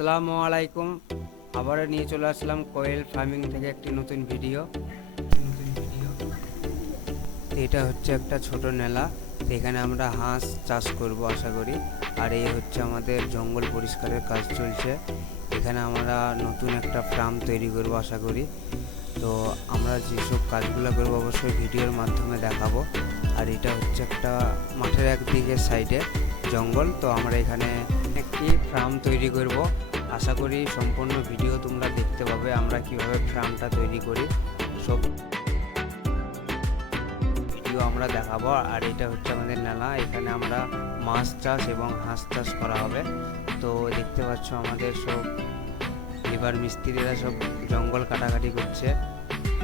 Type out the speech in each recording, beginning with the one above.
আসসালামু আলাইকুম। আবারও নিয়ে চলে আসলাম কোয়েল ফার্মিং থেকে একটি নতুন ভিডিও। এটা হচ্ছে একটা ছোট নেলা, এখানে আমরা হাঁস চাষ করব আশা করি। আর এই হচ্ছে আমাদের জঙ্গল পরিষ্কারের কাজ চলছে। এখানে আমরা নতুন একটা ফার্ম তৈরি করব আশা করি। তো আমরা যেসব কাজগুলো করবো অবশ্যই ভিডিওর মাধ্যমে দেখাবো। আর এটা হচ্ছে একটা মাঠের একদিকে সাইডে জঙ্গল, তো আমরা এখানে একটি ফার্ম তৈরি করব। আশা করি সম্পূর্ণ ভিডিও তোমরা দেখতে পাবে আমরা কিভাবে ফার্মটা তৈরি করি, সব ভিডিও আমরা দেখাবো। আর এটা হচ্ছে আমাদের নালা, এখানে আমরা মাছ চাষ এবং হাঁস চাষ করা হবে। তো দেখতে পাচ্ছ আমাদের সব লেবার মিস্ত্রিরা সব জঙ্গল কাটাকাটি করছে।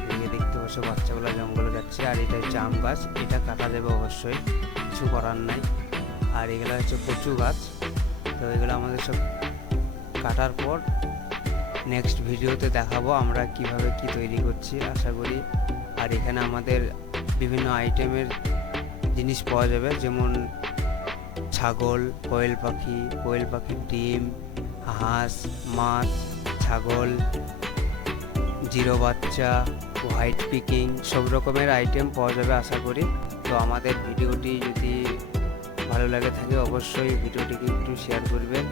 এদিকে দেখতে পাচ্ছ বাচ্চাগুলো জঙ্গলে যাচ্ছে। আর এটা হচ্ছে আম গাছ, এটা কাটা যাবে অবশ্যই, কিছু করার নাই। আর এগুলো হচ্ছে কচু গাছ। তো এগুলো আমাদের সব কাটার পর নেক্সট ভিডিওতে দেখাবো আমরা কিভাবে কি তৈরি করছি আশা করি। আর এখানে আমাদের বিভিন্ন আইটেমের জিনিস পাওয়া যাবে, যেমন ছাগল, কোয়েল পাখির ডিম, হাঁস, মাছ, ছাগল, জিরো বাচ্চা, হোয়াইট পিকিং, সব রকমের আইটেম পাওয়া যাবে আশা করি। তো আমাদের ভিডিওটি যদি ভালো লাগে থাকে অবশ্যই ভিডিওটিকে একটু শেয়ার করবেন।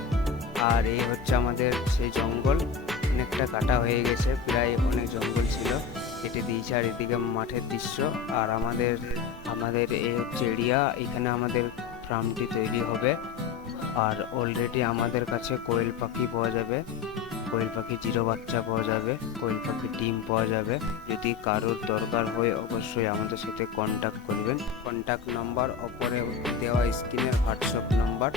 আর এই হচ্ছে আমাদের সেই জঙ্গল, অনেকটা কাটা হয়ে গেছে, প্রায় অনেক জঙ্গল ছিল, কেটে দিয়েছে। আর এদিকে মাঠের দৃশ্য। আর আমাদের এই হচ্ছে এরিয়া, এখানে আমাদের ফার্মটি তৈরি হবে। আর অলরেডি আমাদের কাছে কোয়েল পাখি পাওয়া যাবে, কোয়েল পাখি জিরো বাচ্চা পাওয়া যাবে, কোয়েল পাখির ডিম পাওয়া যাবে। যদি কারোর দরকার হয় অবশ্যই আমাদের সাথে কন্ট্যাক্ট করবেন। কন্ট্যাক্ট নাম্বার ওপরে দেওয়া স্ক্রিনের হোয়াটসঅ্যাপ নাম্বার।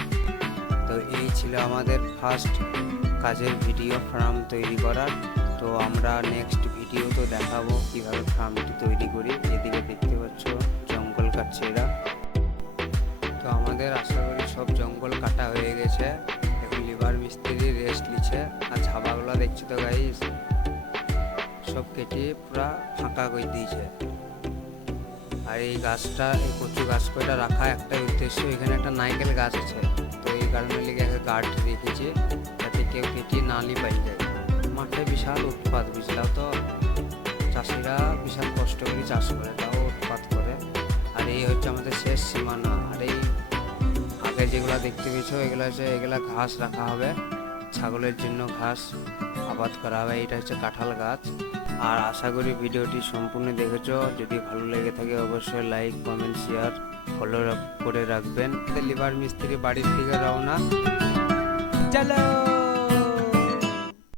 তো এই ছিল আমাদের ফার্স্ট কাজের ভিডিও ফার্ম তৈরি করার। তো আমরা নেক্সট ভিডিও তো দেখাবো কিভাবে ফার্মটি তৈরি করি। এদিকে দেখতে পাচ্ছ জঙ্গল কাটছে এরা। তো আমাদের আশা করি সব জঙ্গল কাটা হয়ে গেছে, এখন লিভার মিস্ত্রি রেস্ট নিচ্ছে। আর ঝাপাগুলো দেখছো তো গাইস, সব কেটে পুরা ফাঁকা করে দিয়েছে। আর এই গাছটা, এই কচু গাছ কয়টা রাখা একটাই উদ্দেশ্য, এখানে একটা নারকেল গাছ আছে, তো এই কারণে লেগে একটা গার্ড রেখেছে যাতে কেউ কেটে নালি পাই যায়। মাঠে বিশাল উৎপাত, বুঝলাম তো, চাষিরা বিশাল কষ্ট করে চাষ করে, তাও উৎপাত করে। আর এই হচ্ছে আমাদের শেষ সীমানা। আর এই আগে যেগুলো দেখতে পেয়েছো এগুলা ঘাস রাখা হবে, ছাগলের জন্য ঘাস আবাদ করা হবে। এটা হচ্ছে কাঁঠাল গাছ। আর আশা করি ভিডিওটি সম্পূর্ণ দেখেছো, যদি ভালো লেগে থাকে অবশ্যই লাইক, কমেন্ট, শেয়ার, ফলো করে রাখবেন। লিভার মিস্ত্রি বাড়ির দিকে রওনা, চলো।